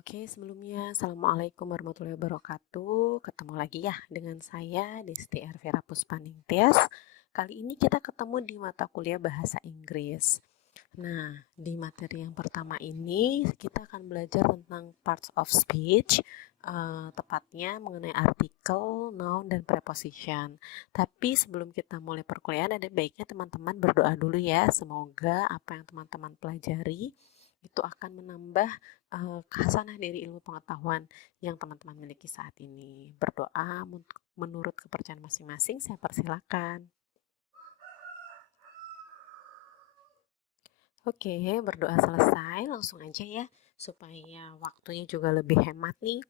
Oke, sebelumnya Assalamualaikum warahmatullahi wabarakatuh. Ketemu lagi ya dengan saya Desti Ervera Puspaningtyas. Kali ini kita ketemu di mata kuliah Bahasa Inggris. Nah, di materi yang pertama ini kita akan belajar tentang parts of speech, tepatnya mengenai artikel, noun, dan preposition. Tapi sebelum kita mulai perkuliahan, ada baiknya teman-teman berdoa dulu ya. Semoga apa yang teman-teman pelajari itu akan menambah khasanah dari ilmu pengetahuan yang teman-teman miliki saat ini. Berdoa menurut kepercayaan masing-masing, saya persilakan. Oke, berdoa selesai, langsung aja ya, supaya waktunya juga lebih hemat nih.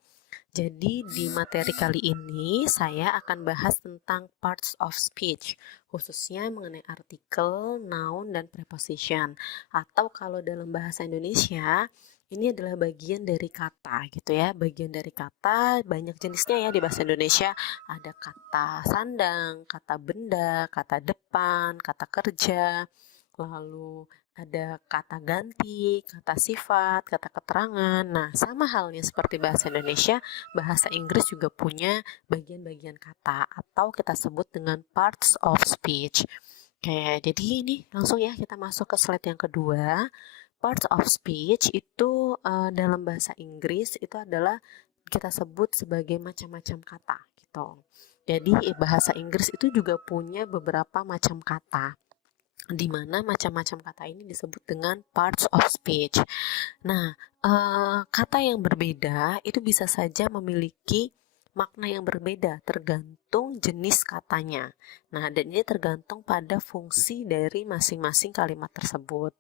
Jadi di materi kali ini saya akan bahas tentang parts of speech, khususnya mengenai artikel, noun, dan preposition. Atau kalau dalam bahasa Indonesia, ini adalah bagian dari kata gitu ya. Bagian dari kata banyak jenisnya ya di bahasa Indonesia. Ada kata sandang, kata benda, kata depan, kata kerja, lalu ada kata ganti, kata sifat, kata keterangan. Nah, sama halnya seperti bahasa Indonesia, bahasa Inggris juga punya bagian-bagian kata atau kita sebut dengan parts of speech. Oke, jadi ini langsung ya kita masuk ke slide yang kedua. Parts of speech itu dalam bahasa Inggris itu adalah kita sebut sebagai macam-macam kata gitu. Jadi bahasa Inggris itu juga punya beberapa macam kata, di mana macam-macam kata ini disebut dengan parts of speech. Nah, kata yang berbeda itu bisa saja memiliki makna yang berbeda tergantung jenis katanya. Nah, dan ini tergantung pada fungsi dari masing-masing kalimat tersebut.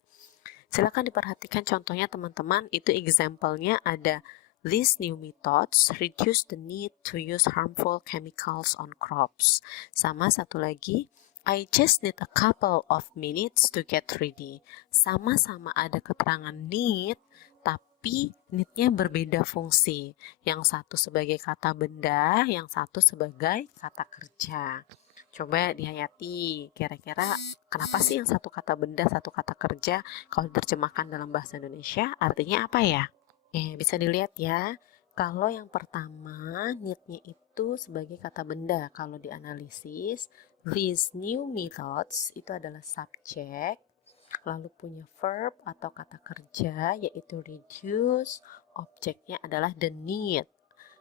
Silakan diperhatikan contohnya teman-teman, itu example-nya ada these new methods reduce the need to use harmful chemicals on crops. Sama satu lagi, I just need a couple of minutes to get ready. Sama-sama ada keterangan need, tapi need-nya berbeda fungsi. Yang satu sebagai kata benda, yang satu sebagai kata kerja. Coba dihayati, kira-kira kenapa sih yang satu kata benda, satu kata kerja? Kalau diterjemahkan dalam bahasa Indonesia, artinya apa ya? Bisa dilihat ya. Kalau yang pertama, need-nya itu sebagai kata benda. Kalau dianalisis, these new methods itu adalah subjek, lalu punya verb atau kata kerja, yaitu reduce, objeknya adalah the need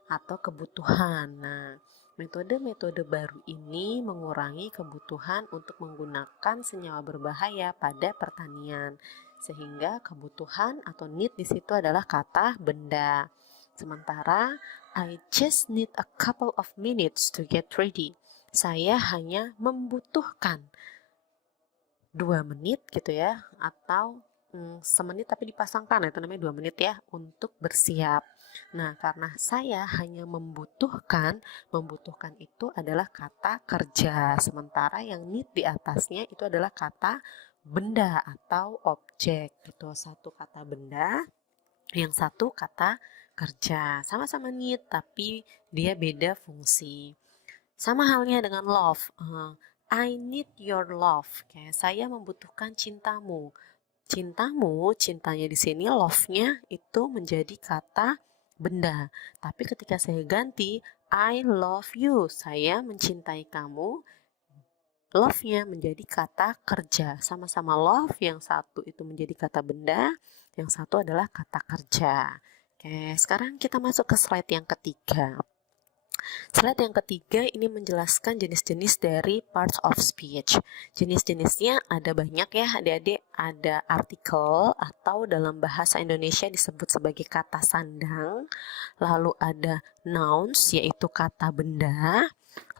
atau kebutuhan. Nah, metode-metode baru ini mengurangi kebutuhan untuk menggunakan senyawa berbahaya pada pertanian, sehingga kebutuhan atau need di situ adalah kata benda. Sementara I just need a couple of minutes to get ready. Saya hanya membutuhkan 2 menit gitu ya, atau semenit tapi dipasangkan, itu namanya 2 menit ya, untuk bersiap. Nah, karena saya hanya membutuhkan itu adalah kata kerja, sementara yang need di atasnya itu adalah kata benda atau objek. Itu satu kata benda, yang satu kata kerja. Sama-sama need, tapi dia beda fungsi. Sama halnya dengan love. I need your love. Kayak saya membutuhkan cintamu. Cintamu, cintanya di sini love-nya itu menjadi kata benda. Tapi ketika saya ganti I love you, saya mencintai kamu, love-nya menjadi kata kerja. Sama-sama love, yang satu itu menjadi kata benda, yang satu adalah kata kerja. Oke, sekarang kita masuk ke slide yang ketiga. Slide yang ketiga ini menjelaskan jenis-jenis dari parts of speech. Jenis-jenisnya ada banyak ya adik-adik. Ada artikel atau dalam bahasa Indonesia disebut sebagai kata sandang. Lalu ada nouns yaitu kata benda.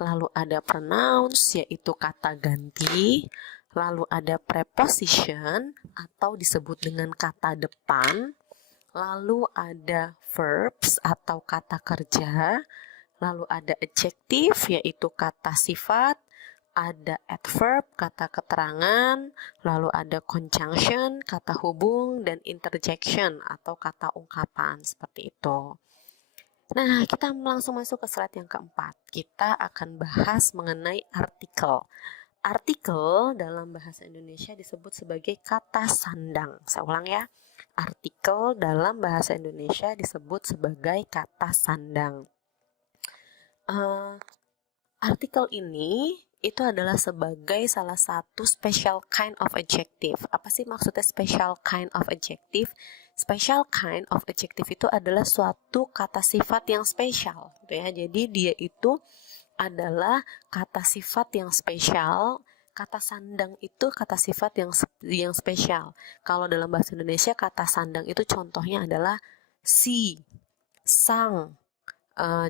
Lalu ada pronouns yaitu kata ganti. Lalu ada preposition atau disebut dengan kata depan. Lalu ada verbs atau kata kerja. Lalu ada adjektif, yaitu kata sifat, ada adverb, kata keterangan, lalu ada conjunction, kata hubung, dan interjection atau kata ungkapan, seperti itu. Nah, kita langsung masuk ke slide yang keempat. Kita akan bahas mengenai artikel. Artikel dalam bahasa Indonesia disebut sebagai kata sandang. Saya ulang ya. Artikel dalam bahasa Indonesia disebut sebagai kata sandang. Artikel ini itu adalah sebagai salah satu special kind of adjective. Apa sih maksudnya special kind of adjective? Special kind of adjective itu adalah suatu kata sifat yang spesial, gitu ya. Jadi dia itu adalah kata sifat yang spesial. Kata sandang itu kata sifat yang spesial. Kalau dalam bahasa Indonesia kata sandang itu contohnya adalah si, sang.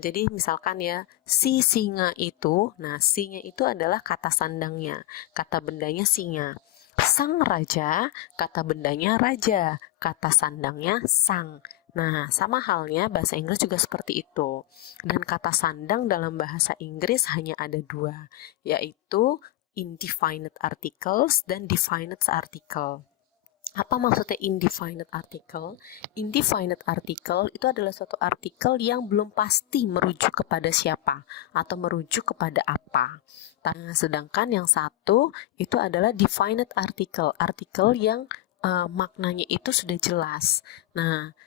Jadi misalkan ya, si singa itu, nah sinya itu adalah kata sandangnya, kata bendanya singa. Sang raja, kata bendanya raja, kata sandangnya sang. Nah, sama halnya bahasa Inggris juga seperti itu. Dan kata sandang dalam bahasa Inggris hanya ada dua, yaitu indefinite articles dan definite article. Apa maksudnya indefinite article? Indefinite article itu adalah suatu artikel yang belum pasti merujuk kepada siapa atau merujuk kepada apa. Sedangkan yang satu itu adalah definite article, artikel yang maknanya itu sudah jelas. Nah,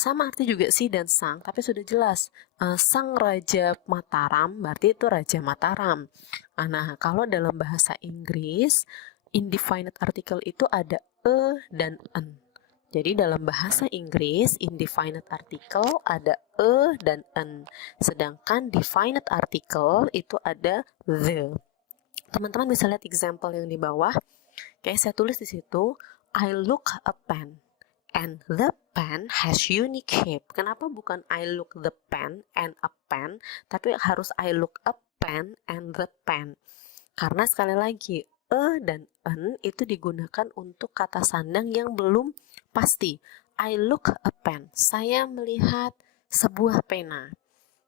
sama arti juga si dan sang, tapi sudah jelas. Sang Raja Mataram berarti itu Raja Mataram. Nah, kalau dalam bahasa Inggris, indefinite article itu ada dan an. Jadi dalam bahasa Inggris, indefinite article ada dan an. Sedangkan definite article itu ada the. Teman-teman bisa lihat example yang di bawah. Kayak saya tulis di situ, I look a pen and the pen has unique shape. Kenapa bukan I look the pen and a pen, tapi harus I look a pen and the pen? Karena sekali lagi, dan an itu digunakan untuk kata sandang yang belum pasti. I look a pen. Saya melihat sebuah pena.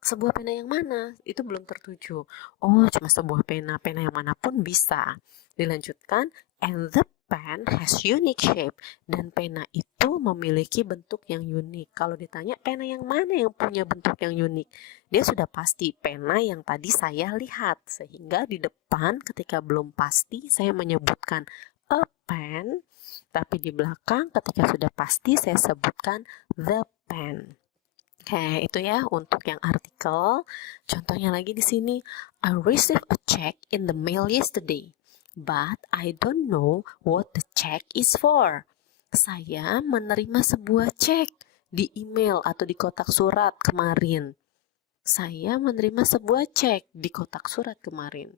Sebuah pena yang mana? Itu belum tertuju. Oh, cuma sebuah pena. Pena yang manapun bisa. Dilanjutkan, and the pen has unique shape. Dan pena itu memiliki bentuk yang unik. Kalau ditanya pena yang mana yang punya bentuk yang unik, dia sudah pasti pena yang tadi saya lihat. Sehingga di depan ketika belum pasti saya menyebutkan a pen, tapi di belakang ketika sudah pasti saya sebutkan the pen. Oke, itu ya untuk yang artikel. Contohnya lagi di sini, I received a check in the mail yesterday, but I don't know what the check is for. Saya menerima sebuah cek di email atau di kotak surat kemarin. Saya menerima sebuah cek di kotak surat kemarin.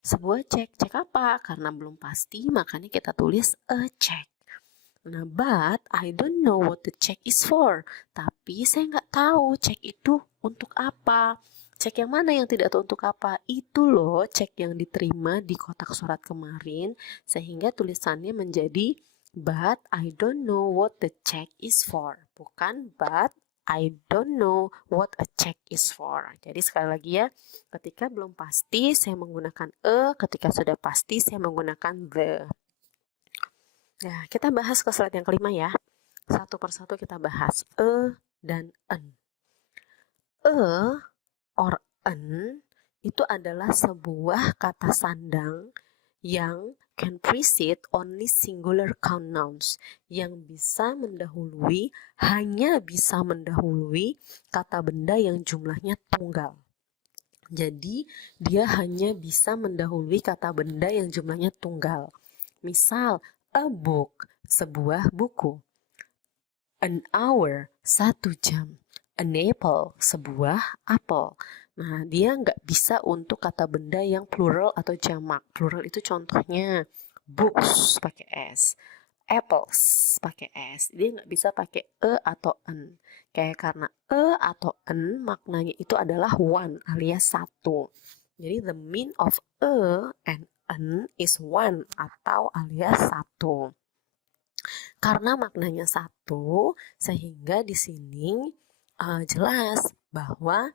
Sebuah cek apa? Karena belum pasti, makanya kita tulis a check. Nah, but I don't know what the check is for. Tapi saya nggak tahu cek itu untuk apa. Cek yang mana yang tidak tahu untuk apa? Itu loh cek yang diterima di kotak surat kemarin. Sehingga tulisannya menjadi but I don't know what the check is for. Bukan but I don't know what a check is for. Jadi sekali lagi ya, ketika belum pasti saya menggunakan ketika sudah pasti saya menggunakan the. Nah, kita bahas ke slide yang kelima ya. Satu persatu kita bahas. Dan en. Or en itu adalah sebuah kata sandang yang can precede only singular count nouns, yang bisa mendahului, hanya bisa mendahului kata benda yang jumlahnya tunggal. Jadi, dia hanya bisa mendahului kata benda yang jumlahnya tunggal. Misal, a book, sebuah buku. An hour, 1 jam. An apple, sebuah apel. Nah, dia nggak bisa untuk kata benda yang plural atau jamak. Plural itu contohnya books pakai S, apples pakai S. Dia nggak bisa pakai atau an. Kayak karena atau an maknanya itu adalah one alias satu. Jadi the mean of and an is one atau alias satu. Karena maknanya satu, sehingga di sini jelas bahwa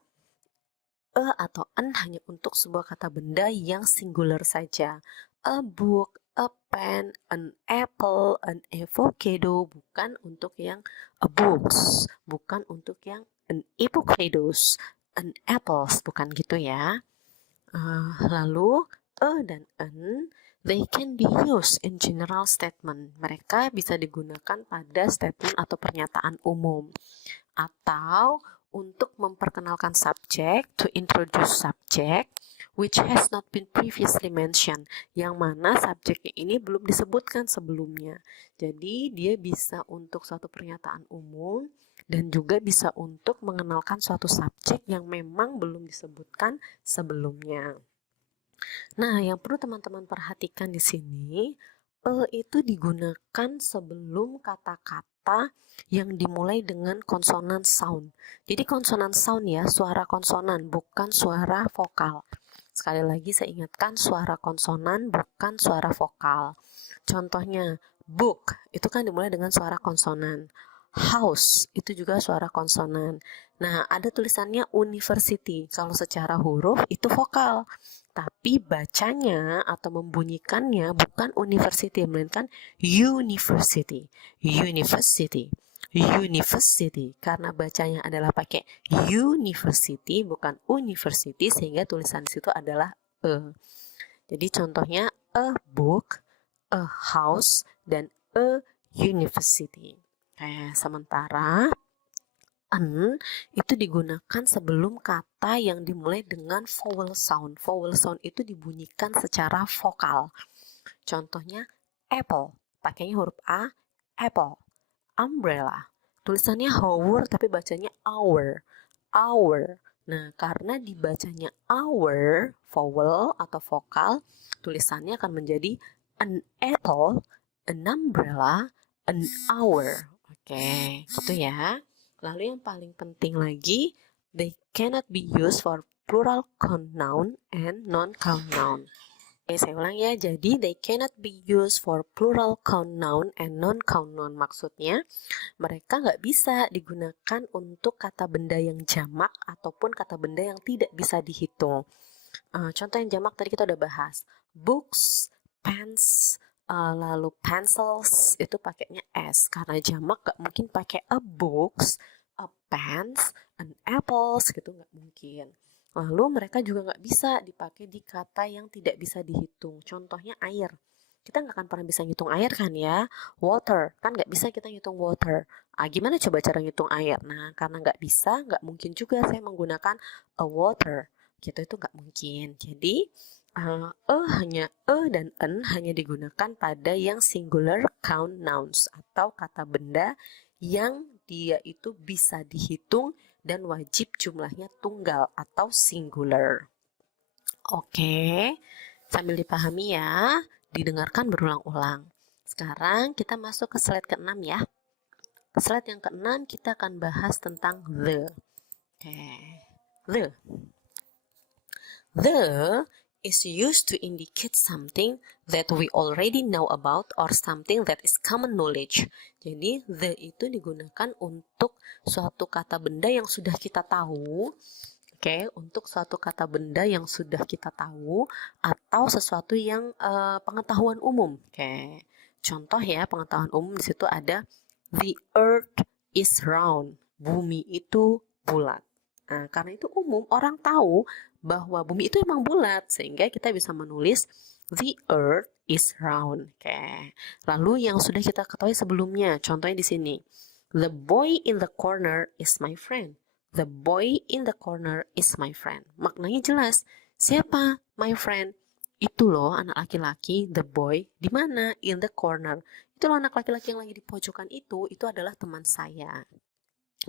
atau an hanya untuk sebuah kata benda yang singular saja. A book, a pen, an apple, an avocado, bukan untuk yang a books, bukan untuk yang an avocados, an apples, bukan gitu ya. Lalu dan an, they can be used in general statement. Mereka bisa digunakan pada statement atau pernyataan umum. Atau untuk memperkenalkan subjek, to introduce subject, which has not been previously mentioned, yang mana subjeknya ini belum disebutkan sebelumnya. Jadi dia bisa untuk suatu pernyataan umum dan juga bisa untuk mengenalkan suatu subjek yang memang belum disebutkan sebelumnya. Nah, yang perlu teman-teman perhatikan di sini, itu digunakan sebelum kata-kata yang dimulai dengan konsonan sound. Jadi konsonan sound ya, suara konsonan, bukan suara vokal. Sekali lagi saya ingatkan, suara konsonan bukan suara vokal. Contohnya, book itu kan dimulai dengan suara konsonan. House itu juga suara konsonan. Nah, ada tulisannya university. Kalau secara huruf itu vokal. Tapi bacanya atau membunyikannya bukan university, melainkan university. University. University. Karena bacanya adalah pakai university, bukan university, sehingga tulisan di situ adalah e. Jadi contohnya a book, a house, dan a university. Sementara an itu digunakan sebelum kata yang dimulai dengan vowel sound. Vowel sound itu dibunyikan secara vokal. Contohnya apple, pakainya huruf A, apple. Umbrella, tulisannya hour tapi bacanya hour. Hour. Nah, karena dibacanya hour, vowel atau vokal, tulisannya akan menjadi an apple, an umbrella, an hour. Oke, gitu ya. Lalu yang paling penting lagi, they cannot be used for plural count noun and non-count noun. Oke, saya ulang ya. Jadi, they cannot be used for plural count noun and non-count noun. Maksudnya, mereka nggak bisa digunakan untuk kata benda yang jamak ataupun kata benda yang tidak bisa dihitung. Contoh yang jamak tadi kita udah bahas. Books, pens, lalu pencils itu pakainya s. Karena jamak nggak mungkin pakai a books, a pens, an apples gitu, nggak mungkin. Lalu mereka juga nggak bisa dipakai di kata yang tidak bisa dihitung. Contohnya air. Kita nggak akan pernah bisa ngitung air kan ya. Water, kan nggak bisa kita ngitung water. Gimana coba cara ngitung air? Nah, karena nggak bisa, nggak mungkin juga saya menggunakan a water. Gitu itu nggak mungkin. Jadi, dan en hanya digunakan pada yang singular count nouns atau kata benda yang dia itu bisa dihitung dan wajib jumlahnya tunggal atau singular. Oke, sambil dipahami ya, didengarkan berulang-ulang. Sekarang kita masuk ke slide ke-6 ya. Slide yang ke-6 kita akan bahas tentang the. Oke, the. The is used to indicate something that we already know about or something that is common knowledge. Jadi, the itu digunakan untuk suatu kata benda yang sudah kita tahu. Oke, untuk suatu kata benda yang sudah kita tahu atau sesuatu yang pengetahuan umum. Oke, contoh ya pengetahuan umum di situ ada the earth is round. Bumi itu bulat. Nah, karena itu umum, orang tahu bahwa bumi itu emang bulat, sehingga kita bisa menulis the earth is round. Oke. Lalu yang sudah kita ketahui sebelumnya, contohnya di sini. The boy in the corner is my friend. The boy in the corner is my friend. Maknanya jelas. Siapa my friend? Itu loh anak laki-laki, the boy. Di mana? In the corner. Itu loh anak laki-laki yang lagi di pojokan itu adalah teman saya.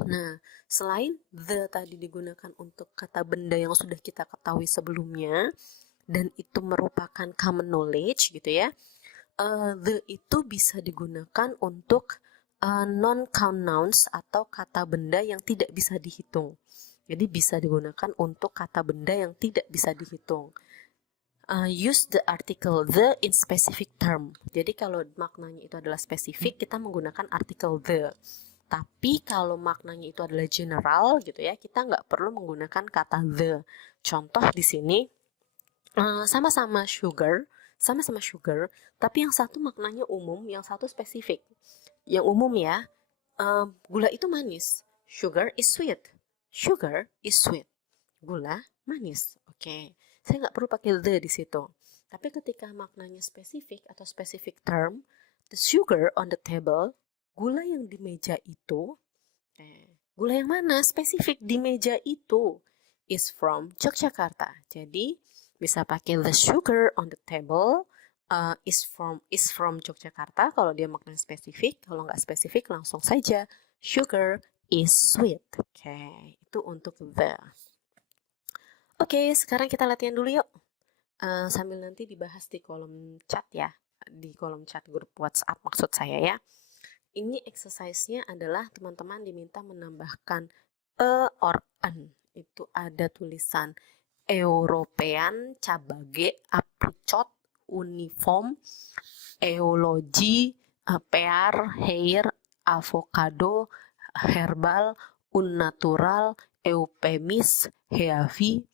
Nah, selain the tadi digunakan untuk kata benda yang sudah kita ketahui sebelumnya, dan itu merupakan common knowledge gitu ya, the itu bisa digunakan untuk non-count nouns atau kata benda yang tidak bisa dihitung. Jadi bisa digunakan untuk kata benda yang tidak bisa dihitung. Use the article the in specific term. Jadi kalau maknanya itu adalah spesifik, kita menggunakan artikel the. Tapi kalau maknanya itu adalah general gitu ya, kita nggak perlu menggunakan kata the. Contoh di sini, sama-sama sugar, tapi yang satu maknanya umum, yang satu spesifik. Yang umum ya, gula itu manis. Sugar is sweet. Sugar is sweet. Gula manis. Oke. Saya nggak perlu pakai the di situ. Tapi ketika maknanya spesifik atau specific term, the sugar on the table, gula yang di meja itu, gula yang mana? Spesifik di meja itu is from Yogyakarta. Jadi bisa pakai the sugar on the table is from Yogyakarta kalau dia makna spesifik. Kalau nggak spesifik langsung saja sugar is sweet. Oke, itu untuk the. Oke, sekarang kita latihan dulu yuk. Sambil nanti dibahas di kolom chat ya, di kolom chat grup WhatsApp maksud saya ya. Ini exercise-nya adalah teman-teman diminta menambahkan or an. Itu ada tulisan European, cabage, apricot, uniform, eology, pear, hair, avocado, herbal, unnatural, euphemis, heavy,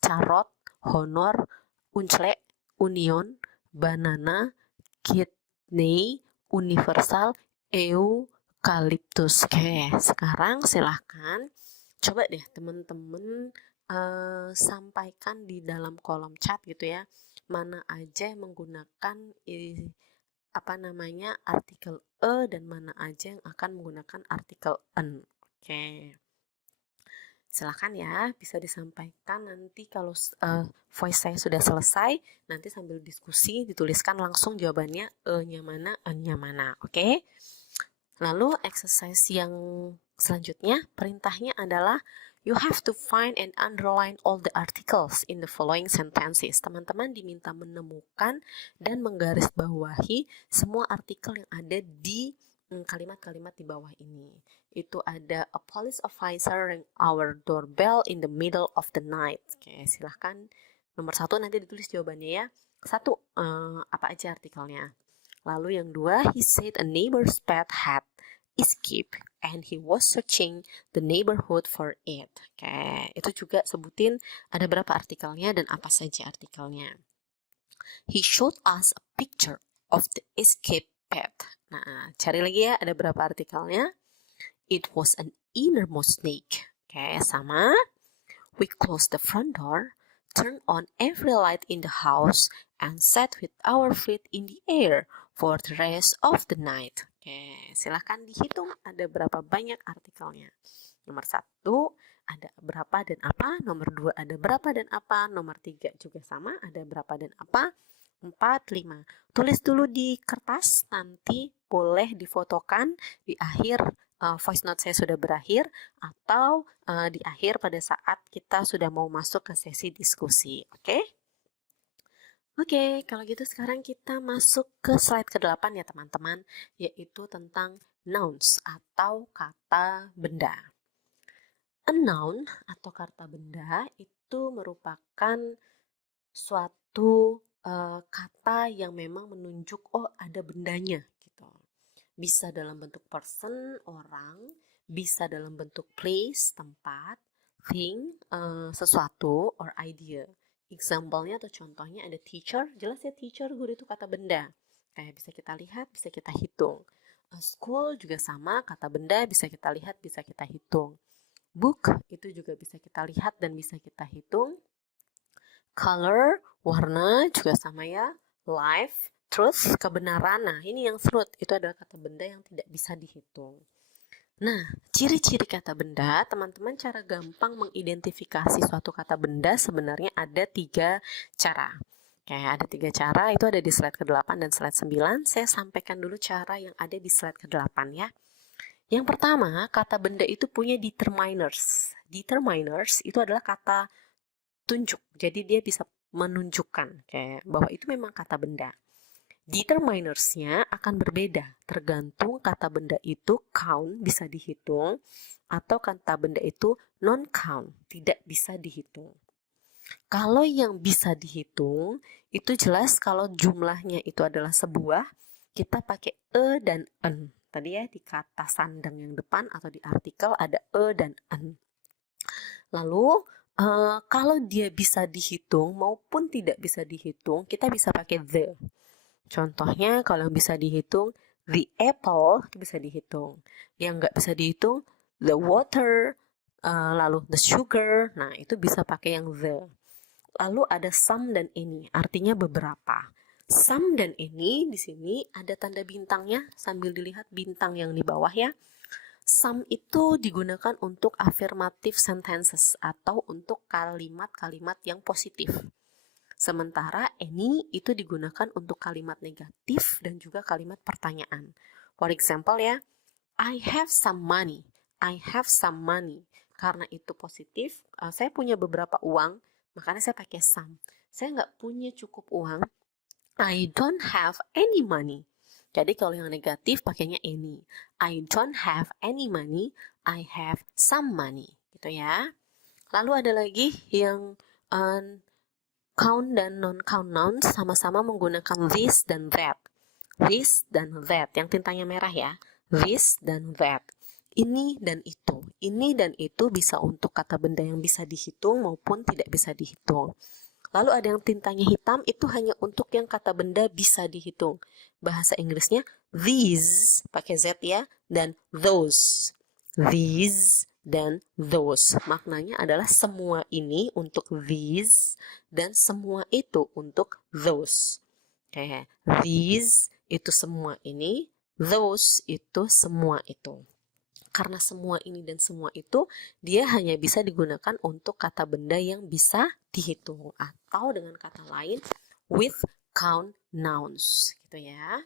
carrot, honor, unclek, union, banana, kidney, universal, eucalyptus. Oke, sekarang silahkan coba deh teman-teman sampaikan di dalam kolom chat gitu ya, mana aja yang menggunakan artikel dan mana aja yang akan menggunakan artikel an. Oke. Silahkan ya, bisa disampaikan nanti kalau voice saya sudah selesai, nanti sambil diskusi dituliskan langsung jawabannya e-nya mana, n-nya mana, oke? Lalu exercise yang selanjutnya, perintahnya adalah you have to find and underline all the articles in the following sentences. Teman-teman diminta menemukan dan menggarisbawahi semua artikel yang ada di kalimat-kalimat di bawah ini. Itu ada a police officer ring our doorbell in the middle of the night. Oke, silahkan nomor 1 nanti ditulis jawabannya ya. 1, apa aja artikelnya. Lalu yang 2, he said a neighbor's pet had escaped and he was searching the neighborhood for it. Oke, itu juga sebutin ada berapa artikelnya dan apa saja artikelnya. He showed us a picture of the escaped pet. Nah, cari lagi ya, ada berapa artikelnya. It was an innermost snake. Oke, sama. We closed the front door, turned on every light in the house, and sat with our feet in the air for the rest of the night. Oke, silahkan dihitung ada berapa banyak artikelnya. Nomor 1 ada berapa dan apa, nomor 2 ada berapa dan apa, nomor 3 juga sama, ada berapa dan apa, 4, 5. Tulis dulu di kertas, nanti boleh difotokan di akhir voice note saya sudah berakhir atau di akhir pada saat kita sudah mau masuk ke sesi diskusi. Oke? Oke, kalau gitu sekarang kita masuk ke slide ke-8 ya teman-teman, yaitu tentang nouns atau kata benda. A noun atau kata benda itu merupakan suatu kata yang memang menunjuk ada bendanya gitu. Bisa dalam bentuk person, orang, bisa dalam bentuk place, tempat, thing, sesuatu, or idea. Example-nya atau contohnya ada teacher, jelas ya teacher, guru itu kata benda. Kayak bisa kita lihat, bisa kita hitung. School juga sama, kata benda bisa kita lihat, bisa kita hitung. Book itu juga bisa kita lihat dan bisa kita hitung. Color, warna juga sama ya. Life, truth, kebenaran. Nah, ini yang truth, itu adalah kata benda yang tidak bisa dihitung. Nah, ciri-ciri kata benda, teman-teman cara gampang mengidentifikasi suatu kata benda sebenarnya ada 3 cara. Oke, ada 3 cara, itu ada di slide ke-8 dan slide 9. Saya sampaikan dulu cara yang ada di slide ke-8 ya. Yang pertama, kata benda itu punya determiners. Determiners itu adalah kata tunjuk, jadi dia bisa menunjukkan kayak bahwa itu memang kata benda. Determinersnya akan berbeda, tergantung kata benda itu count, bisa dihitung, atau kata benda itu non-count, tidak bisa dihitung. Kalau yang bisa dihitung, itu jelas kalau jumlahnya itu adalah sebuah, kita pakai e dan en. Tadi ya di kata sandang yang depan atau di artikel ada e dan en. Lalu kalau dia bisa dihitung maupun tidak bisa dihitung, kita bisa pakai the. Contohnya kalau yang bisa dihitung, the apple itu bisa dihitung. Yang nggak bisa dihitung, the water, lalu the sugar. Nah, itu bisa pakai yang the. Lalu ada some dan any, artinya beberapa. Some dan any di sini ada tanda bintangnya sambil dilihat bintang yang di bawah ya. Some itu digunakan untuk affirmative sentences atau untuk kalimat-kalimat yang positif. Sementara any itu digunakan untuk kalimat negatif dan juga kalimat pertanyaan. For example ya, I have some money. I have some money. Karena itu positif, saya punya beberapa uang, makanya saya pakai some. Saya nggak punya cukup uang. I don't have any money. Jadi kalau yang negatif pakainya any. I don't have any money. I have some money. Gitu ya. Lalu ada lagi yang count dan non-count nouns sama-sama menggunakan this dan that. This dan that. Yang tintanya merah ya. This dan that. Ini dan itu. Ini dan itu bisa untuk kata benda yang bisa dihitung maupun tidak bisa dihitung. Lalu ada yang tintanya hitam, itu hanya untuk yang kata benda bisa dihitung. Bahasa Inggrisnya these, pakai Z ya, dan those. These dan those. Maknanya adalah semua ini untuk these, dan semua itu untuk those. Oke, these itu semua ini, those itu semua itu. Karena semua ini dan semua itu, dia hanya bisa digunakan untuk kata benda yang bisa dihitung. Atau dengan kata lain, with count nouns. Gitu ya.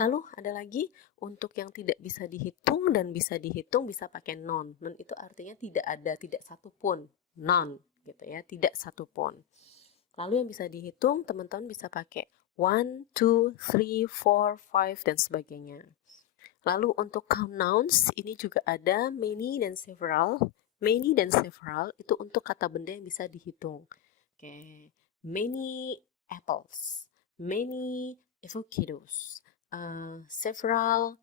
Lalu ada lagi, untuk yang tidak bisa dihitung dan bisa dihitung bisa pakai non. Non itu artinya tidak ada, tidak satu pun. None. Gitu ya, tidak satu pun. Lalu yang bisa dihitung, teman-teman bisa pakai 1, 2, 3, 4, 5, dan sebagainya. Lalu untuk count nouns, ini juga ada many dan several. Many dan several itu untuk kata benda yang bisa dihitung. Oke, many apples, many avocados, several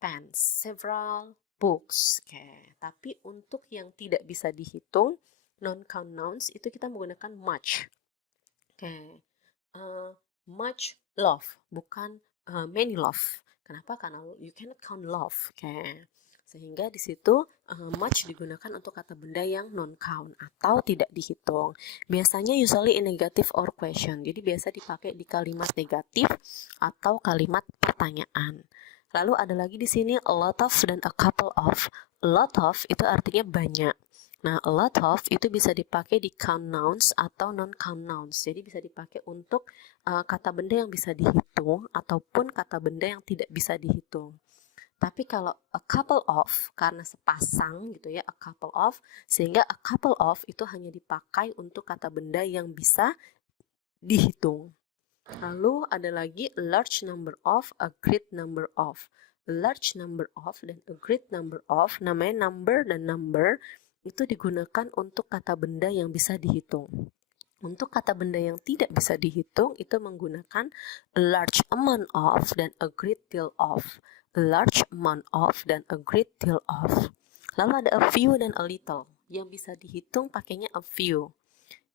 pens, several books. Oke, tapi untuk yang tidak bisa dihitung, non-count nouns itu kita menggunakan much. Oke, much love, bukan many love. Kenapa? Karena you cannot count love. Oke. Sehingga di situ much digunakan untuk kata benda yang non-count atau tidak dihitung. Biasanya usually in negative or question. Jadi biasa dipakai di kalimat negatif atau kalimat pertanyaan. Lalu ada lagi di sini a lot of dan a couple of. A lot of itu artinya banyak. Nah, a lot of itu bisa dipakai di count nouns atau non-count nouns. Jadi bisa dipakai untuk kata benda yang bisa dihitung ataupun kata benda yang tidak bisa dihitung. Tapi kalau a couple of, karena sepasang gitu ya, a couple of, sehingga a couple of itu hanya dipakai untuk kata benda yang bisa dihitung. Lalu ada lagi a large number of, a great number of. A large number of dan a great number of, namanya number dan number, itu digunakan untuk kata benda yang bisa dihitung. Untuk kata benda yang tidak bisa dihitung, itu menggunakan a large amount of dan a great deal of. A large amount of dan a great deal of. Lalu ada a few dan a little. Yang bisa dihitung pakainya a few.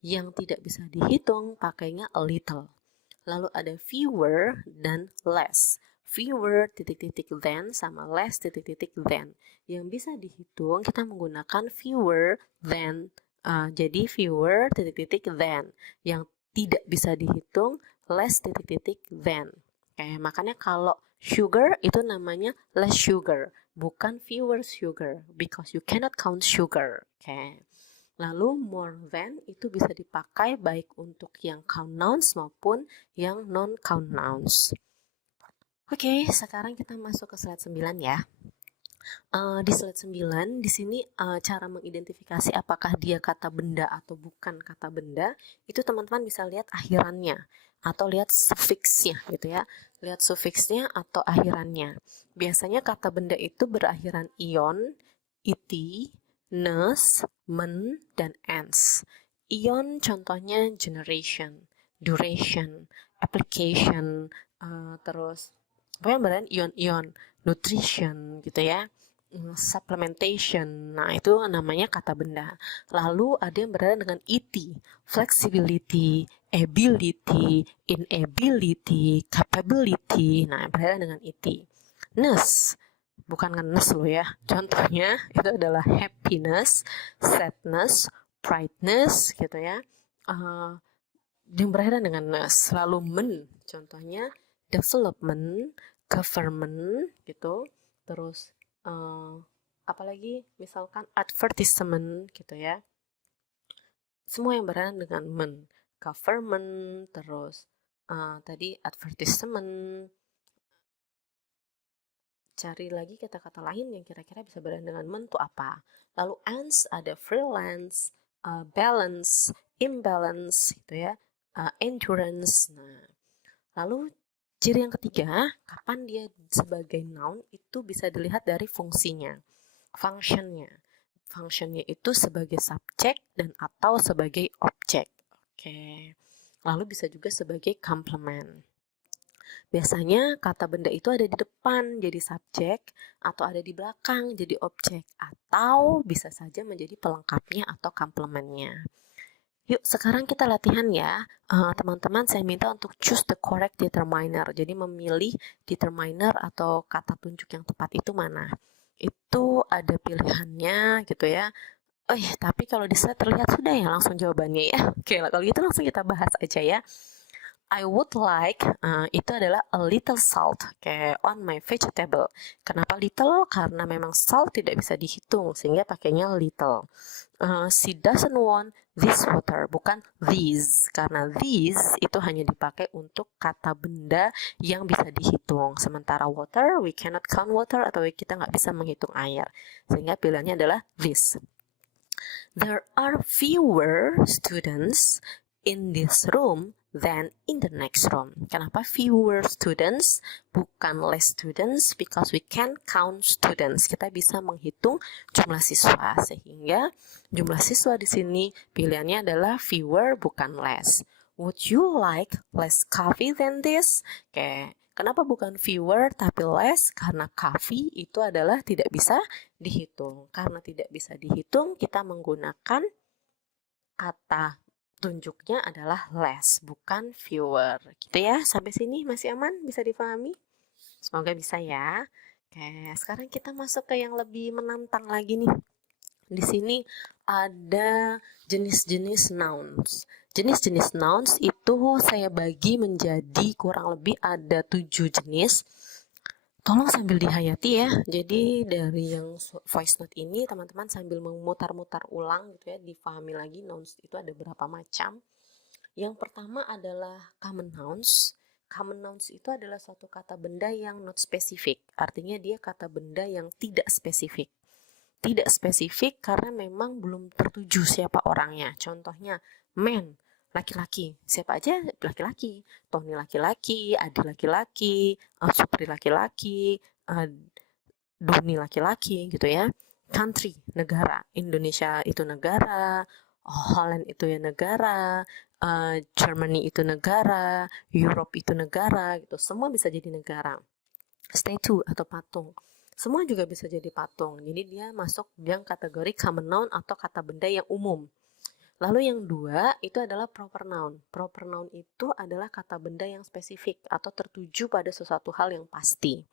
Yang tidak bisa dihitung pakainya a little. Lalu ada fewer dan less. Fewer titik-titik than sama less titik-titik than. Yang bisa dihitung kita menggunakan fewer than. Jadi fewer titik-titik than. Yang tidak bisa dihitung less titik-titik than. Makanya kalau sugar itu namanya less sugar, bukan fewer sugar, because you cannot count sugar. Lalu more than itu bisa dipakai baik untuk yang count nouns maupun yang non-count nouns. Oke, sekarang kita masuk ke slide 9 ya. Di slide 9, di sini cara mengidentifikasi apakah dia kata benda atau bukan kata benda, itu teman-teman bisa lihat akhirannya atau lihat sufiksnya gitu ya. Lihat sufiksnya atau akhirannya. Biasanya kata benda itu berakhiran ion, ity, nes, men, dan ens. Ion contohnya generation, duration, application, terus pokoknya beneran ion-ion, nutrition gitu ya, supplementation. Nah, itu namanya kata benda. Lalu ada yang berada dengan ity, flexibility, ability, inability, capability. Nah, berada dengan ity. Ness, bukan ngenes loh ya. Contohnya itu adalah happiness, sadness, brightness gitu ya, yang berkaitan dengan selalu contohnya development, government gitu, terus apalagi misalkan advertisement gitu ya, semua yang berkaitan dengan government, terus tadi advertisement. Cari lagi kata-kata lain yang kira-kira bisa berkaitan dengan itu apa. Lalu ends ada freelance, balance, imbalance gitu ya, endurance. Nah, lalu ciri yang ketiga, kapan dia sebagai noun itu bisa dilihat dari fungsinya, functionnya. Functionnya itu sebagai subjek dan atau sebagai objek. Oke. Lalu bisa juga sebagai complement. Biasanya kata benda itu ada di depan jadi subjek, atau ada di belakang jadi objek, atau bisa saja menjadi pelengkapnya atau komplemennya. Yuk, sekarang kita latihan ya. Teman-teman, saya minta untuk choose the correct determiner. Jadi memilih determiner atau kata tunjuk yang tepat itu mana. Itu ada pilihannya gitu ya. Tapi kalau di slide terlihat sudah ya langsung jawabannya ya. Oke, kalau gitu langsung kita bahas aja ya. I would like, itu adalah a little salt, kayak on my vegetable. Kenapa little? Karena memang salt tidak bisa dihitung, sehingga pakainya little. She doesn't want this water, bukan these. Karena these itu hanya dipakai untuk kata benda yang bisa dihitung. Sementara water, we cannot count water, atau kita nggak bisa menghitung air. Sehingga pilihannya adalah this. There are fewer students in this room than in the next room. Kenapa fewer students bukan less students? Because we can count students. Kita bisa menghitung jumlah siswa, sehingga jumlah siswa di sini pilihannya adalah fewer bukan less. Would you like less coffee than this? Kenapa bukan fewer tapi less? Karena coffee itu adalah tidak bisa dihitung. Karena tidak bisa dihitung, kita menggunakan kata tunjuknya adalah less, bukan fewer. Gitu ya, sampai sini masih aman? Bisa dipahami? Semoga bisa ya. Oke, sekarang kita masuk ke yang lebih menantang lagi nih. Di sini ada jenis-jenis nouns. Jenis-jenis nouns itu saya bagi menjadi kurang lebih ada 7 jenis. Tolong sambil dihayati ya. Jadi dari yang voice note ini teman-teman sambil memutar-mutar ulang gitu ya, difahami lagi nouns itu ada berapa macam. Yang pertama adalah common nouns. Common nouns itu adalah suatu kata benda yang not spesifik. Artinya dia kata benda yang tidak spesifik. Tidak spesifik karena memang belum tertuju siapa orangnya. Contohnya man, laki-laki. Siapa aja laki-laki. Tony laki-laki, Adi laki-laki, Supri laki-laki, Doni laki-laki gitu ya. Country, negara. Indonesia itu negara, Holland itu ya negara, Germany itu negara, Europe itu negara gitu. Semua bisa jadi negara. Statue atau patung. Semua juga bisa jadi patung. Jadi dia masuk yang kategori common noun atau kata benda yang umum. Lalu yang dua itu adalah proper noun. Proper noun itu adalah kata benda yang spesifik atau tertuju pada sesuatu hal yang pasti.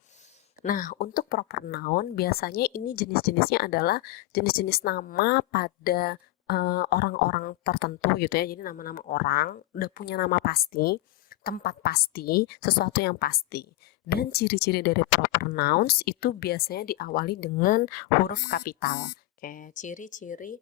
Nah, untuk proper noun biasanya ini jenis-jenisnya adalah jenis-jenis nama pada orang-orang tertentu gitu ya. Jadi nama-nama orang udah punya nama pasti, tempat pasti, sesuatu yang pasti. Dan ciri-ciri dari proper nouns itu biasanya diawali dengan huruf kapital. Oke, ciri-ciri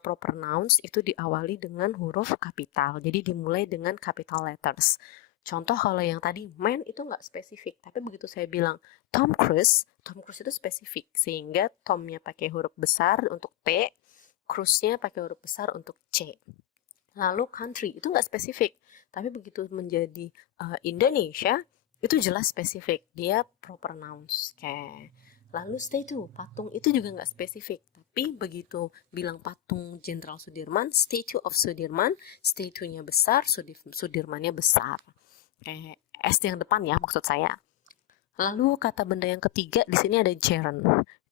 proper nouns itu diawali dengan huruf kapital. Jadi dimulai dengan capital letters. Contoh kalau yang tadi man itu nggak spesifik, tapi begitu saya bilang Tom Cruise itu spesifik. Sehingga Tomnya pakai huruf besar untuk T, Cruise-nya pakai huruf besar untuk C. Lalu country itu nggak spesifik, tapi begitu menjadi Indonesia itu jelas spesifik, dia proper nouns. Oke. Lalu statue, patung itu juga nggak spesifik, tapi begitu bilang patung Jenderal Sudirman, Statue of Sudirman, statue-nya besar, Sudirmannya besar. Oke, S yang depan ya maksud saya. Lalu kata benda yang ketiga di sini ada gerund.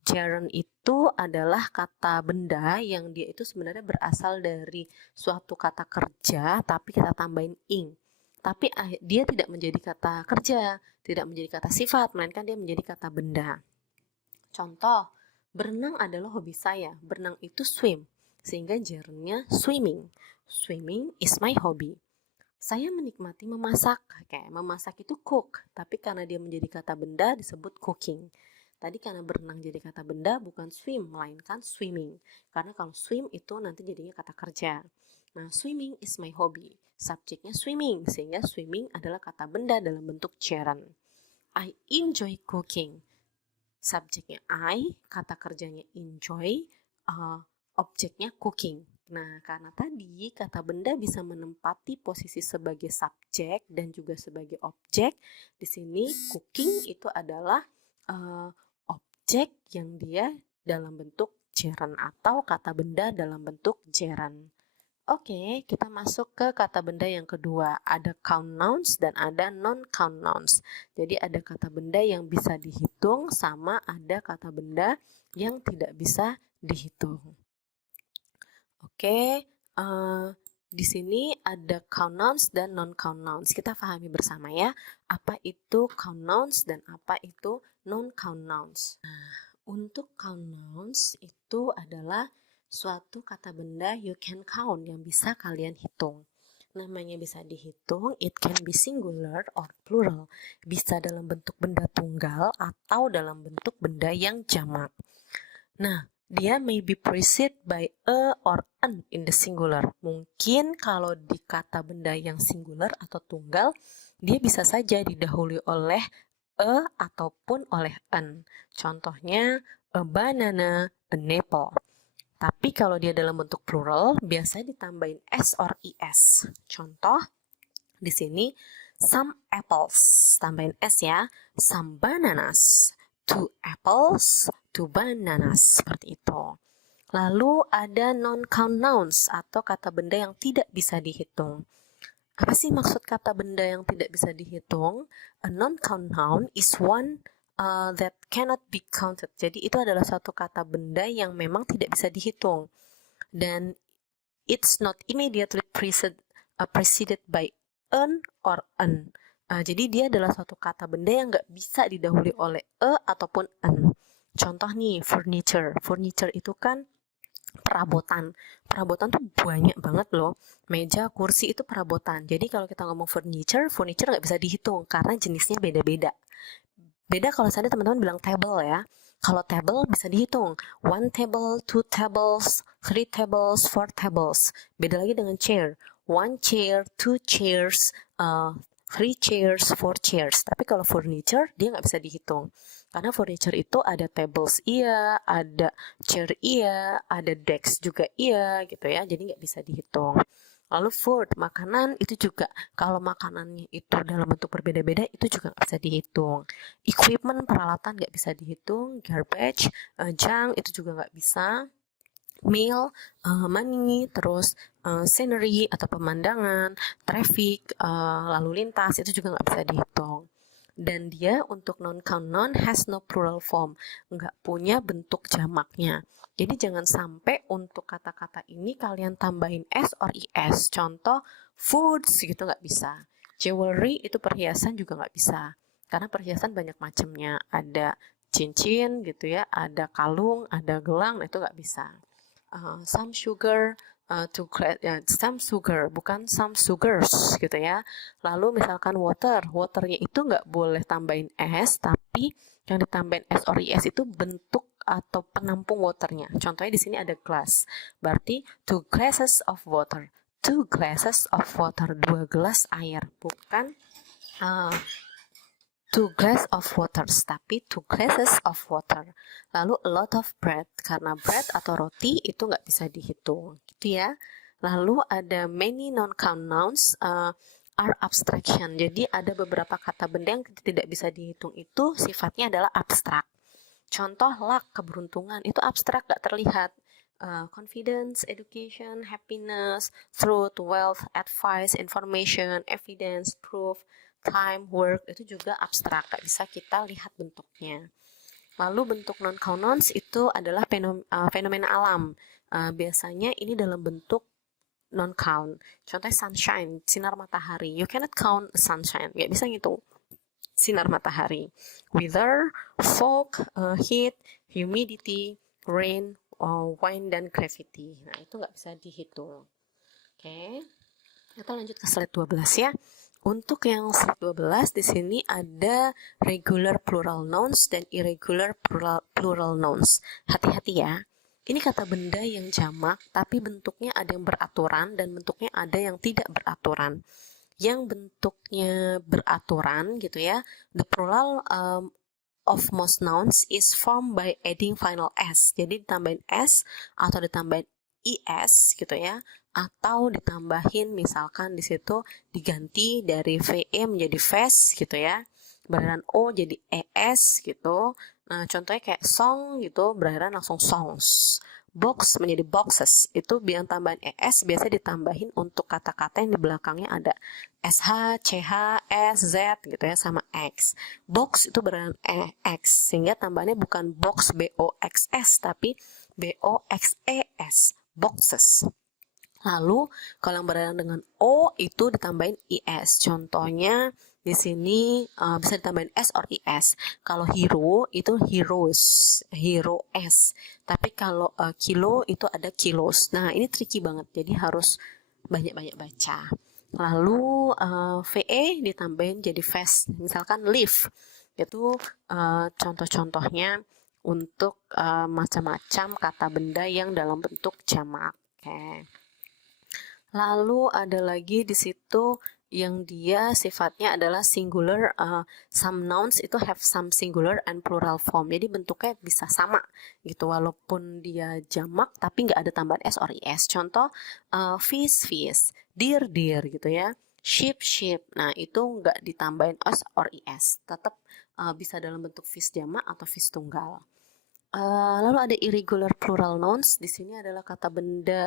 Gerund itu adalah kata benda yang dia itu sebenarnya berasal dari suatu kata kerja tapi kita tambahin ing. Tapi dia tidak menjadi kata kerja, tidak menjadi kata sifat, melainkan dia menjadi kata benda. Contoh, berenang adalah hobi saya. Berenang itu swim. sehingga gerundnya swimming. Swimming is my hobby. Saya menikmati memasak. Kayak memasak itu cook, tapi karena dia menjadi kata benda disebut cooking. Tadi karena berenang jadi kata benda bukan swim, melainkan swimming. Karena kalau swim itu nanti jadinya kata kerja. Nah, swimming is my hobby. Subjeknya swimming, sehingga swimming adalah kata benda dalam bentuk gerund. I enjoy cooking. Subjeknya I, kata kerjanya enjoy, objeknya cooking. Nah, karena tadi kata benda bisa menempati posisi sebagai subjek dan juga sebagai objek, di sini cooking itu adalah objek yang dia dalam bentuk gerund atau kata benda dalam bentuk gerund. Oke, kita masuk ke kata benda yang kedua. Ada count nouns dan ada non-count nouns. Jadi ada kata benda yang bisa dihitung sama ada kata benda yang tidak bisa dihitung. Oke, di sini ada count nouns dan non-count nouns. Kita pahami bersama ya, apa itu count nouns dan apa itu non-count nouns. Nah, untuk count nouns itu adalah suatu kata benda you can count yang bisa kalian hitung. Namanya bisa dihitung, it can be singular or plural. Bisa dalam bentuk benda tunggal atau dalam bentuk benda yang jamak. Nah, dia may be preceded by a or an in the singular. Mungkin kalau di kata benda yang singular atau tunggal, dia bisa saja didahului oleh a ataupun oleh an. Contohnya, a banana, an apple. Tapi kalau dia dalam bentuk plural, biasanya ditambahin s or es. Contoh, di sini, some apples, tambahin s ya, some bananas, 2 apples, 2 bananas, seperti itu. Lalu ada non-count nouns atau kata benda yang tidak bisa dihitung. Apa sih maksud kata benda yang tidak bisa dihitung? A non-count noun is one that cannot be counted. Jadi itu adalah suatu kata benda yang memang tidak bisa dihitung. Dan it's not immediately preceded by an or an. Jadi dia adalah suatu kata benda yang nggak bisa didahului oleh a ataupun an. Contoh nih, furniture. Furniture itu kan perabotan. Perabotan tuh banyak banget loh. Meja, kursi itu perabotan. Jadi kalau kita ngomong furniture nggak bisa dihitung karena jenisnya beda-beda. Beda kalau misalnya teman-teman bilang table ya. Kalau table bisa dihitung. 1 table, 2 tables, 3 tables, 4 tables. Beda lagi dengan chair. 1 chair, 2 chairs, 3 chairs, 4 chairs. Tapi kalau furniture, dia nggak bisa dihitung. Karena furniture itu ada tables iya, ada chair iya, ada desk juga iya gitu ya. Jadi nggak bisa dihitung. Lalu food, makanan itu juga kalau makanannya itu dalam bentuk berbeda-beda itu juga nggak bisa dihitung. Equipment, peralatan nggak bisa dihitung. Garbage, junk itu juga nggak bisa. Meal, money, terus scenery atau pemandangan, traffic, lalu lintas itu juga nggak bisa dihitung. Dan dia untuk non-count noun has no plural form, nggak punya bentuk jamaknya. Jadi jangan sampai untuk kata-kata ini kalian tambahin s or es. Contoh, foods gitu nggak bisa. Jewelry itu perhiasan juga nggak bisa. Karena perhiasan banyak macamnya. Ada cincin gitu ya, ada kalung, ada gelang, itu nggak bisa. Some sugar, some sugar, bukan some sugars gitu ya. Lalu misalkan waternya itu nggak boleh tambahin s, tapi yang ditambahin s or es itu bentuk atau penampung waternya. Contohnya di sini ada glass, berarti 2 glasses of water. 2 glasses of water, 2 gelas air, bukan 2 glass of water, tapi 2 glasses of water. Lalu a lot of bread, karena bread atau roti itu nggak bisa dihitung, gitu ya. Lalu ada many non-count nouns are abstraction. Jadi ada beberapa kata benda yang tidak bisa dihitung itu sifatnya adalah abstrak. Contoh luck, keberuntungan, itu abstrak, gak terlihat. Confidence, education, happiness, truth, wealth, advice, information, evidence, proof, time, work, itu juga abstrak, gak bisa kita lihat bentuknya. Lalu bentuk non-count nouns itu adalah fenomena alam. Biasanya ini dalam bentuk non-count. Contohnya sunshine, sinar matahari. You cannot count sunshine, gak bisa ngitung sinar matahari. Weather, fog, heat, humidity, rain, wind dan gravity. Nah, itu nggak bisa dihitung. Oke, kita lanjut ke slide 12 ya. Untuk yang slide 12 di sini ada regular plural nouns dan irregular plural nouns. Hati-hati ya. Ini kata benda yang jamak, tapi bentuknya ada yang beraturan dan bentuknya ada yang tidak beraturan. Yang bentuknya beraturan gitu ya, the plural of most nouns is formed by adding final s. Jadi ditambahin s atau ditambahin is gitu ya, atau ditambahin misalkan di situ diganti dari ve menjadi ves gitu ya, beneran o jadi es gitu. Nah, contohnya kayak song gitu, beneran langsung songs. Box menjadi boxes, itu yang tambahan es biasa ditambahin untuk kata-kata yang di belakangnya ada sh, ch, s, z gitu ya, sama x. Box itu beneran x, sehingga tambahannya bukan box boxs tapi boxes, boxes. Lalu kalau yang berhubungan dengan o itu ditambahin is. Contohnya di sini bisa ditambahin s or is. Kalau hero itu heroes, hero s. Tapi kalau kilo itu ada kilos. Nah, ini tricky banget. Jadi harus banyak-banyak baca. Lalu ve ditambahin jadi fast. Misalkan live. Itu contoh-contohnya untuk macam-macam kata benda yang dalam bentuk jamak. Oke. Lalu ada lagi di situ yang dia sifatnya adalah singular. Some nouns itu have some singular and plural form. Jadi bentuknya bisa sama gitu walaupun dia jamak tapi nggak ada tambahan s or is. Contoh fish, fish, deer, deer gitu ya. Sheep, sheep. Nah, itu nggak ditambahin s or is. Tetap bisa dalam bentuk fish jamak atau fish tunggal. Lalu ada irregular plural nouns. Di sini adalah kata benda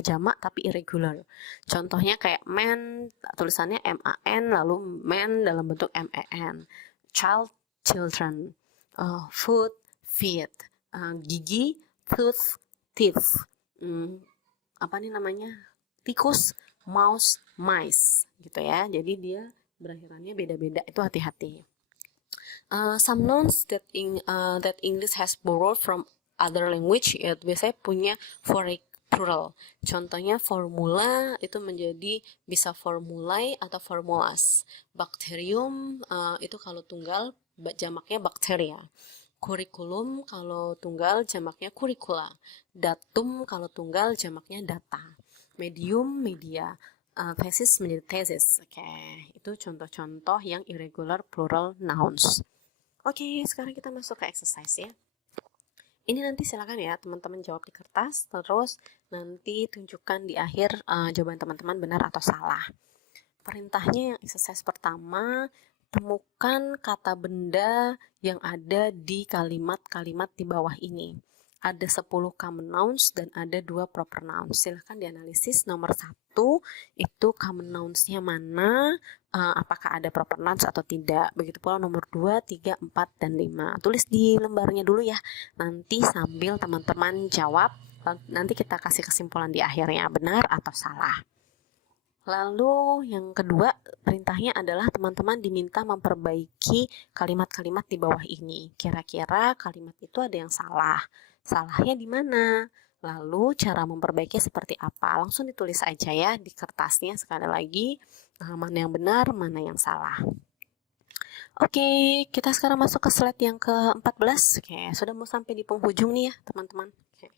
jamak tapi irregular. Contohnya kayak man, tulisannya man, lalu man dalam bentuk men. Child, children. Food, feed. Gigi, tooth, teeth. Apa nih namanya? Tikus, mouse, mice. Gitu ya. Jadi dia berakhirannya beda-beda. Itu hati-hati. Some nouns that English has borrowed from other language ya biasanya punya plural. Contohnya formula itu menjadi bisa formulae atau formulas. Bacterium itu kalau tunggal jamaknya bakteria. Kurikulum kalau tunggal jamaknya curricula. Datum kalau tunggal jamaknya data. Medium media. Thesis menjadi thesis. Oke, itu contoh-contoh yang irregular plural nouns. Oke, sekarang kita masuk ke exercise ya. Ini nanti silakan ya teman-teman jawab di kertas, terus nanti tunjukkan di akhir jawaban teman-teman benar atau salah. Perintahnya yang exercise pertama, temukan kata benda yang ada di kalimat-kalimat di bawah ini. Ada 10 common nouns dan ada 2 proper nouns. Silahkan dianalisis. Nomor 1 itu common nouns-nya mana, apakah ada proper nouns atau tidak. Begitu pula nomor 2, 3, 4, dan 5. Tulis di lembarnya dulu ya. Nanti sambil teman-teman jawab, nanti kita kasih kesimpulan di akhirnya benar atau salah. Lalu yang kedua, perintahnya adalah teman-teman diminta memperbaiki kalimat-kalimat di bawah ini. Kira-kira kalimat itu ada yang salah. Salahnya di mana? Lalu cara memperbaiki seperti apa? Langsung ditulis aja ya di kertasnya sekali lagi. Mana yang benar, mana yang salah. Oke, kita sekarang masuk ke slide yang ke-14. Oke, sudah mau sampai di penghujung nih ya teman-teman. Oke.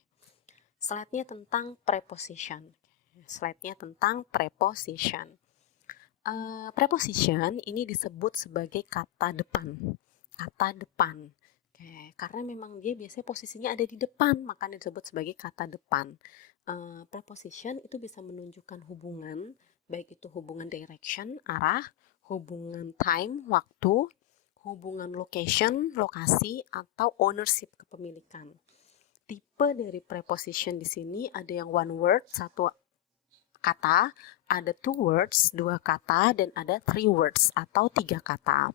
Slide-nya tentang preposition. Slide-nya tentang preposition. Preposition ini disebut sebagai kata depan. Kata depan. Oke, karena memang dia biasanya posisinya ada di depan, makanya disebut sebagai kata depan. Preposition itu bisa menunjukkan hubungan, baik itu hubungan direction, arah, hubungan time, waktu, hubungan location, lokasi, atau ownership, kepemilikan. Tipe dari preposition di sini ada yang one word, satu kata, ada two words, dua kata, dan ada three words atau tiga kata.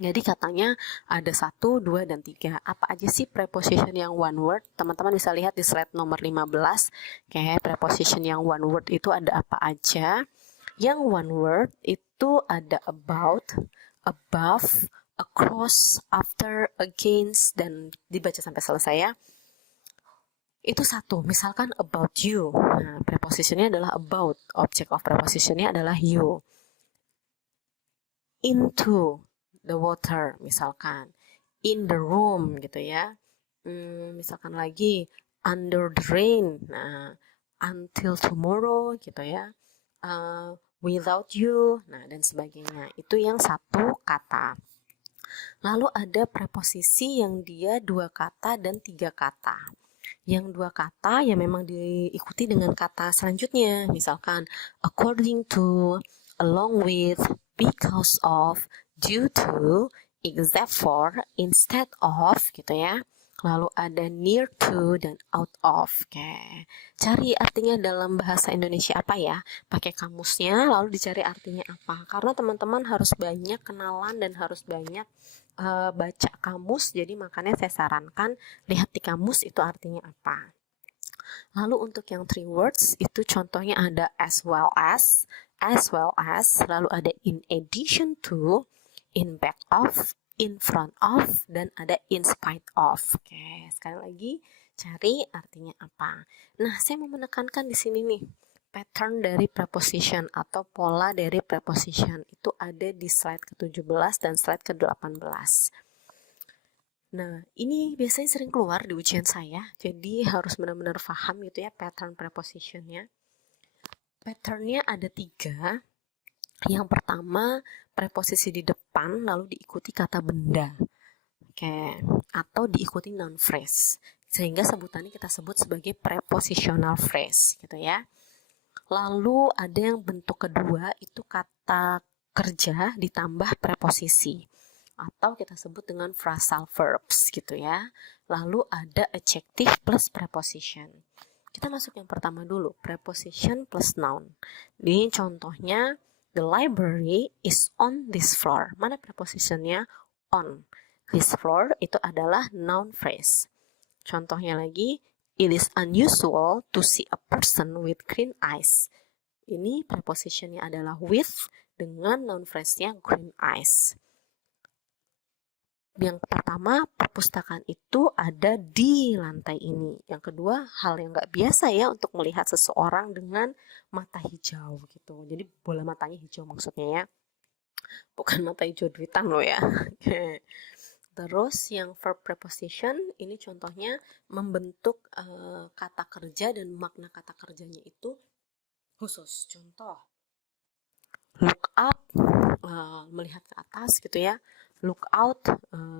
Jadi katanya ada 1, 2, dan 3. Apa aja sih preposition yang one word? Teman-teman bisa lihat di slide nomor 15. Oke, preposition yang one word itu ada apa aja? Yang one word itu ada about, above, across, after, against, dan dibaca sampai selesai ya. Itu satu, misalkan about you. Nah, prepositionnya adalah about. Object of prepositionnya adalah you. Into the water, misalkan. In the room, gitu ya. Misalkan lagi, under the rain. Nah, until tomorrow, gitu ya. Without you, nah dan sebagainya. Itu yang satu kata. Lalu ada preposisi yang dia dua kata dan tiga kata. Yang dua kata ya memang diikuti dengan kata selanjutnya. Misalkan according to, along with, because of, due to, except for, instead of, gitu ya. Lalu ada near to dan out of. Oke. Cari artinya dalam bahasa Indonesia apa ya? Pakai kamusnya lalu dicari artinya apa. Karena teman-teman harus banyak kenalan dan harus banyak baca kamus. Jadi makanya saya sarankan lihat di kamus itu artinya apa. Lalu untuk yang three words itu contohnya ada as well as, lalu ada in addition to, in back of, in front of, dan ada in spite of. Oke, sekali lagi cari artinya apa. Nah, saya mau menekankan di sini nih, pattern dari preposition atau pola dari preposition itu ada di slide ke-17 dan slide ke-18. Nah, ini biasanya sering keluar di ujian saya, jadi harus benar-benar paham gitu ya pattern prepositionnya. Patternnya ada 3. Yang pertama, preposisi di depan lalu diikuti kata benda. Oke, atau diikuti noun phrase. Sehingga sebutannya kita sebut sebagai prepositional phrase gitu ya. Lalu ada yang bentuk kedua itu kata kerja ditambah preposisi atau kita sebut dengan phrasal verbs gitu ya. Lalu ada adjective plus preposition. Kita masuk yang pertama dulu, preposition plus noun. Ini contohnya, the library is on this floor. Mana prepositionnya? On. This floor itu adalah noun phrase. Contohnya lagi, it is unusual to see a person with green eyes. Ini prepositionnya adalah with dengan noun phrase-nya green eyes. Yang pertama, perpustakaan itu ada di lantai ini. Yang kedua, hal yang nggak biasa ya untuk melihat seseorang dengan mata hijau gitu. Jadi bola matanya hijau maksudnya ya. Bukan mata hijau duitan loh ya. Terus yang verb preposition ini contohnya membentuk kata kerja dan makna kata kerjanya itu khusus. Contoh, look up, melihat ke atas gitu ya. Look out,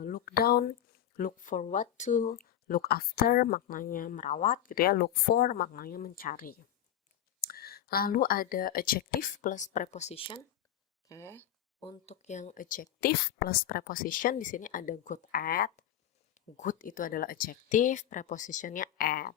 look down, look forward to, look after maknanya merawat gitu ya. Look for maknanya mencari. Lalu ada adjective plus preposition. Oke. Untuk yang adjective plus preposition di sini ada good at. Good itu adalah adjective, prepositionnya at.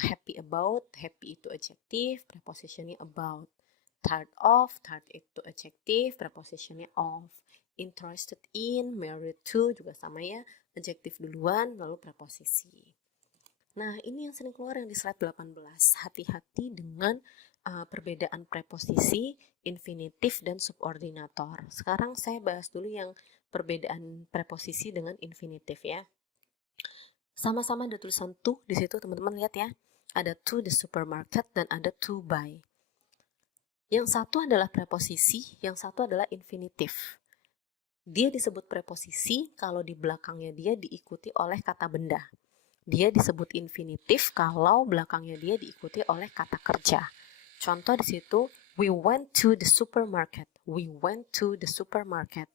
Happy about, happy itu adjective, prepositionnya about. Tired of itu adjective, prepositionnya of. Interested in, married to juga sama ya, adjective duluan lalu preposisi. Nah, ini yang sering keluar yang di slide 18. Hati-hati dengan perbedaan preposisi, infinitif, dan subordinator. Sekarang saya bahas dulu yang perbedaan preposisi dengan infinitif ya. Sama-sama ada tulisan to di situ, teman-teman lihat ya. Ada to the supermarket dan ada to buy. Yang satu adalah preposisi, yang satu adalah infinitif. Dia disebut preposisi kalau di belakangnya dia diikuti oleh kata benda. Dia disebut infinitif kalau belakangnya dia diikuti oleh kata kerja. Contoh di situ, we went to the supermarket. We went to the supermarket.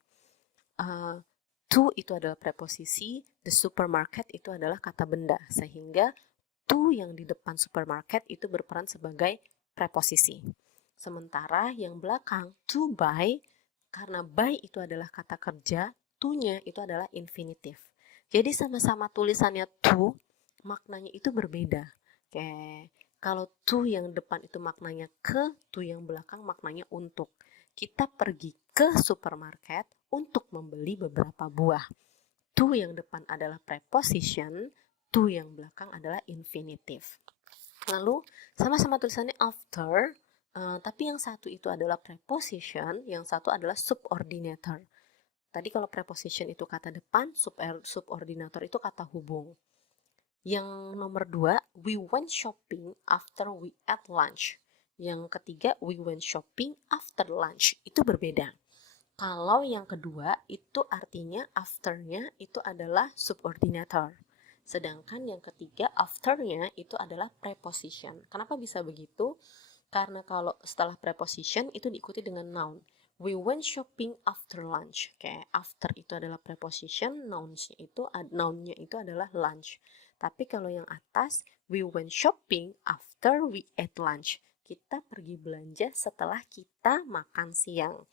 To itu adalah preposisi, the supermarket itu adalah kata benda. Sehingga to yang di depan supermarket itu berperan sebagai preposisi. Sementara yang belakang to buy, karena buy itu adalah kata kerja, to-nya itu adalah infinitif. Jadi sama-sama tulisannya to, maknanya itu berbeda. Oke. Kalau to yang depan itu maknanya ke, to yang belakang maknanya untuk. Kita pergi ke supermarket untuk membeli beberapa buah. To yang depan adalah preposition, to yang belakang adalah infinitif. Lalu sama-sama tulisannya after, tapi yang satu itu adalah preposition, yang satu adalah subordinator. Tadi kalau preposition itu kata depan, subordinator itu kata hubung. Yang nomor 2, we went shopping after we ate lunch. Yang ketiga, we went shopping after lunch. Itu berbeda. Kalau yang kedua, itu artinya after-nya itu adalah subordinator. Sedangkan yang ketiga, after-nya itu adalah preposition. Kenapa bisa begitu? Karena kalau setelah preposition itu diikuti dengan noun. We went shopping after lunch. Oke, after itu adalah preposition, noun-nya itu adalah lunch. Tapi kalau yang atas, we went shopping after we ate lunch. Kita pergi belanja setelah kita makan siang.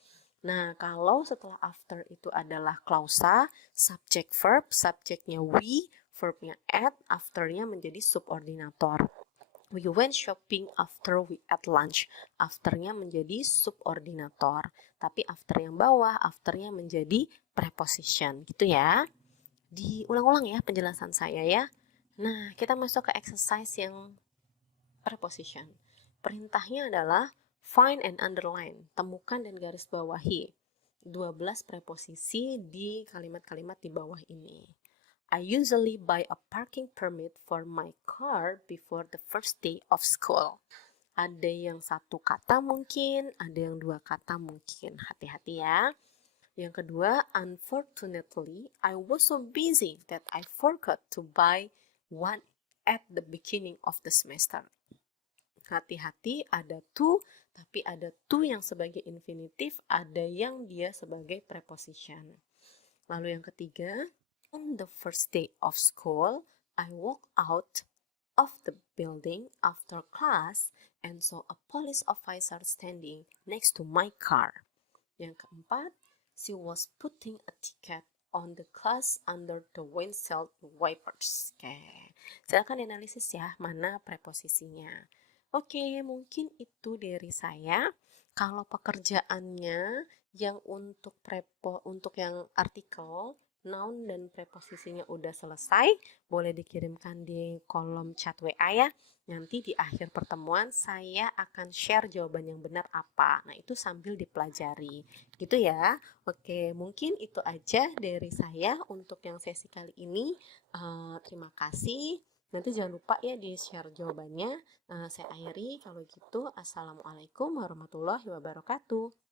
Nah, kalau setelah after itu adalah klausa, subject verb, subjeknya we, verbnya at, afternya menjadi subordinator. We went shopping after we ate lunch. Afternya menjadi subordinator. Tapi after yang bawah, afternya menjadi preposition. Gitu ya. Diulang-ulang ya penjelasan saya ya. Nah, kita masuk ke exercise yang preposition. Perintahnya adalah find and underline. Temukan dan garis bawahi 12 preposisi di kalimat-kalimat di bawah ini. I usually buy a parking permit for my car before the first day of school. Ada yang satu kata mungkin, ada yang dua kata mungkin. Hati-hati ya. Yang kedua, unfortunately, I was so busy that I forgot to buy one at the beginning of the semester. Hati-hati, ada to, tapi ada to yang sebagai infinitif, ada yang dia sebagai preposition. Lalu yang ketiga, on the first day of school, I walked out of the building after class and saw a police officer standing next to my car. Yang keempat, she was putting a ticket on the glass under the windshield wipers. Oke, silakan dianalisis ya mana preposisinya. Oke, mungkin itu dari saya. Kalau pekerjaannya yang untuk yang artikel, noun dan preposisinya udah selesai, boleh dikirimkan di kolom chat WA ya. Nanti di akhir pertemuan saya akan share jawaban yang benar apa. Nah, itu sambil dipelajari. Gitu ya. Oke, mungkin itu aja dari saya untuk yang sesi kali ini. Terima kasih. Nanti jangan lupa ya di-share jawabannya. Saya akhiri kalau gitu. Assalamualaikum warahmatullahi wabarakatuh.